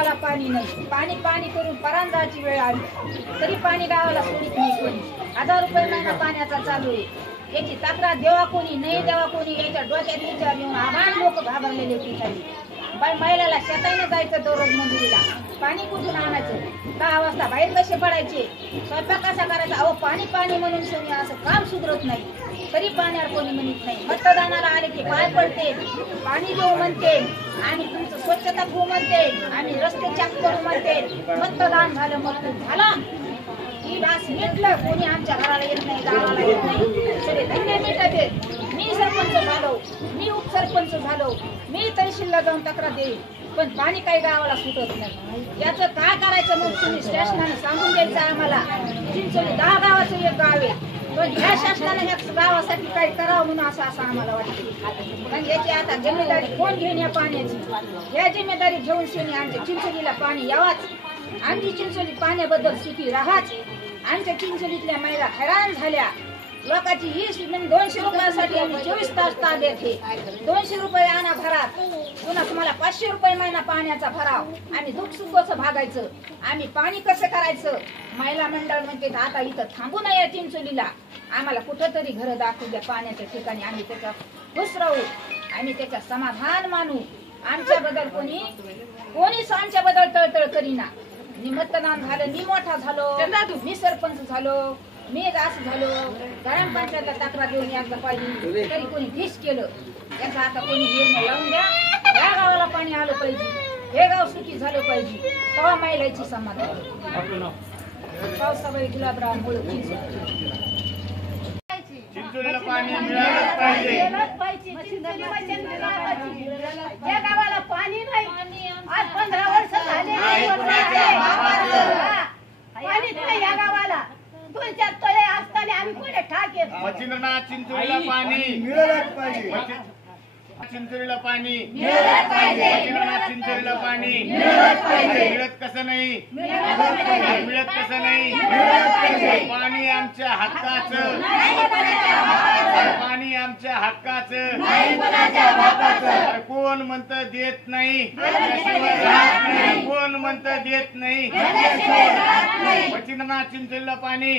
गावाला पाणी नाही, पाणी पाणी करून परांजाची वेळ आली तरी पाणी गावाला सोडित नाही कोणी. 1000 रुपये महिना पाण्याचा चालू आहे. याची तक्रार देवा कोणी नाही देवा कोणी याच्या डोक्यात विचार येऊन आभार लोक घाबरलेले ठिकाणी. बाई महिलाला शेताने जायचं दररोज मंजुरीला, पाणी कुठून आणायचं, 10 वाजता बाहेर कसे पडायचे, स्वयंपाक कसा करायचा. अहो पाणी पाणी म्हणून सोनी असं काम सुधरत नाही, तरी पाण्यावर कोणी म्हणत नाही. मतदानाला आले की पाय पडते, पाणी देऊ म्हणते आणि तुमचं स्वच्छता घेऊ म्हणते आणि रस्ते चॅक करू म्हणते. मतदान झालं मजबूत झाला की बास मिटलं. कोणी आमच्या घराला येत नाही, गावाला येत नाही, सगळे धंदे मिटत. मी सरपंच झालो, मी उपसरपंच झालो, मी तहसीलला जाऊन तक्रार देईल, पण पाणी काही गावाला सुटत नाही. याचं काय करायचं मग तुम्ही शासनाने सांगून द्यायचं आम्हाला. चिंचोली 10 गावाचं एक गाव आहे, पण ह्या शासनाने ह्या गावासाठी काही करावं म्हणून असं आम्हाला वाटतं. पण याची आता जिम्मेदारी कोण घेईन या पाण्याची. या जिम्मेदारी घेऊन शेणी आमच्या चिंचोलीला पाणी यावाच. आमची चिंचोली पाण्याबद्दल सुखी राहाच. आमच्या चिंचोलीतल्या महिला हैराण झाल्या. लोकांची 200 रुपयासाठी आम्ही 24 तास ताब्यात आहे. 200 रुपये आणा घरात, पुन्हा तुम्हाला 500 रुपये महिना पाण्याचा भराव. आम्ही दुःख सुख कसं भागायचं, आम्ही पाणी कसं करायचं. महिला मंडळ म्हणते आता इथं थांबू नये चिंचोलीला, आम्हाला कुठंतरी घर दाखवू द्या पाण्याच्या ठिकाणी, आम्ही त्याच्या खुश राहू, आम्ही त्याच्या समाधान मानू. आमच्याबद्दल कोणीच आमच्याबद्दल तळतळ करीना. मी मतदान झालं, मी मोठा झालो, मी सरपंच झालो, मी असं झालो, ग्रामपंचायतला तक्रार देऊन यायला पाहिजे तरी कोणी ढिस केलं. याचा आता कोणी निर्णय लावून द्या. या गावाला पाणी आलं पाहिजे, हे गाव सुखी झालं पाहिजे, तेव्हा महिलाची समाधान. पावसाबाई गुलाबराव मुळे चिंचोलीला पाणी मिळालंच पाहिजे. या गावाला पाणी नाही, आज 15 वर्ष झाले पाणीच नाही या गावाला. 2-4 तळे असताना आम्ही कुठे ठाके. मच्छिंद्रनाथ चिंचोलीला पाणी मिळालंच पाहिजे. चिंचोलीला पाणी मिळालंच पाहिजे. मच्छिंद्रनाथ चिंचोलीला पाणी मिळालंच पाहिजे. मिळत कसं नाही, मिळालंच मिळत कसं नाही. पाहिजे. पाणी आमच्या हक्काचं, नाही कोणाच्या बापाचं, पाणी आमच्या हक्काचं. नाही कोणाच्या बापाचं. कोण म्हणतं देत नाही, कोण म्हणतं देत नाही. मच्छिंद्रनाथ चिंचोलीला पाणी.